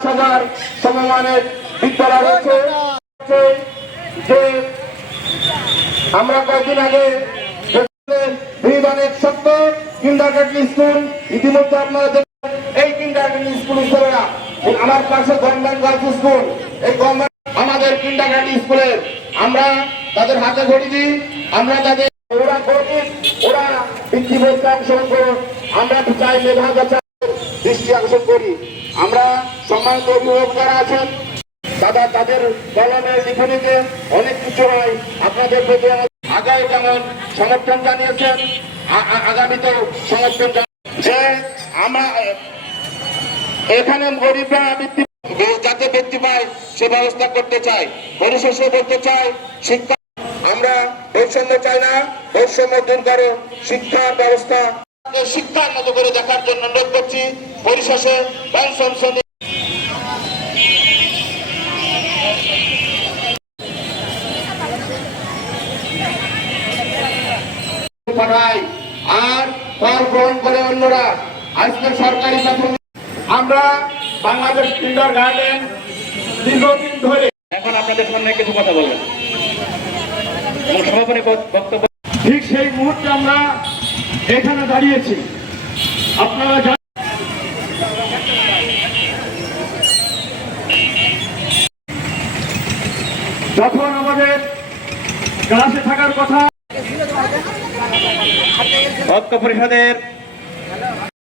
হাজার সমমানের বিদ্যালয় আমরা কয়েকদিন আগে অনেক সত্য কিন্ডার স্কুল। ইতিমধ্যে আপনারা দেখেন এই কিন্ডার স্কুল ছেলেরা আমার পাশে গভর্নমেন্ট গার্লস স্কুল। এই গভর্নমেন্ট আমাদের কিন্ডার স্কুলের। আমরা তাদের হাতে ঘড়ি দিই আমরা তাদের ওরা গরিব, ওরা বৃত্তি পরীক্ষা অংশগ্রহণ আমরা চাই মেধা দৃষ্টি আকর্ষণ করি। আমরা সম্মানিত অভিভাবক যারা আছেন, দাদা তাদের কলমের লিখনিতে অনেক কিছু হয়। আপনাদের প্রতি আগাও যেমন সমর্থন জানিয়েছেন, আ- আ- আগামীতেও সমর্থন যে আমরা এখানে গরিবরা বৃত্তি যাতে বৃত্তি পায়, সে ব্যবস্থা করতে চাই। পরিশেষে করতে চাই, শিক্ষা আমরা বৈষম্য চাই না। বৈষম্য দূর করো। শিক্ষার ব্যবস্থা শিক্ষার মতো করে দেখার জন্য অনুরোধ করছি পরিশেষে পাঠায়। আর কর গ্রহণ করে অন্যরা। আজকে সরকারি প্রাথমিক আমরা বাংলাদেশ কিন্ডার গার্ডেন দীর্ঘদিন ধরে এখন আপনাদের সামনে কিছু কথা বলবেন। বক- বক্তব্য ঠিক সেই মুহূর্তে আমরা এখানে দাঁড়িয়েছি। আপনারা জানেন যখন আমাদের ক্লাসে থাকার কথা ঐক্য পরিষদের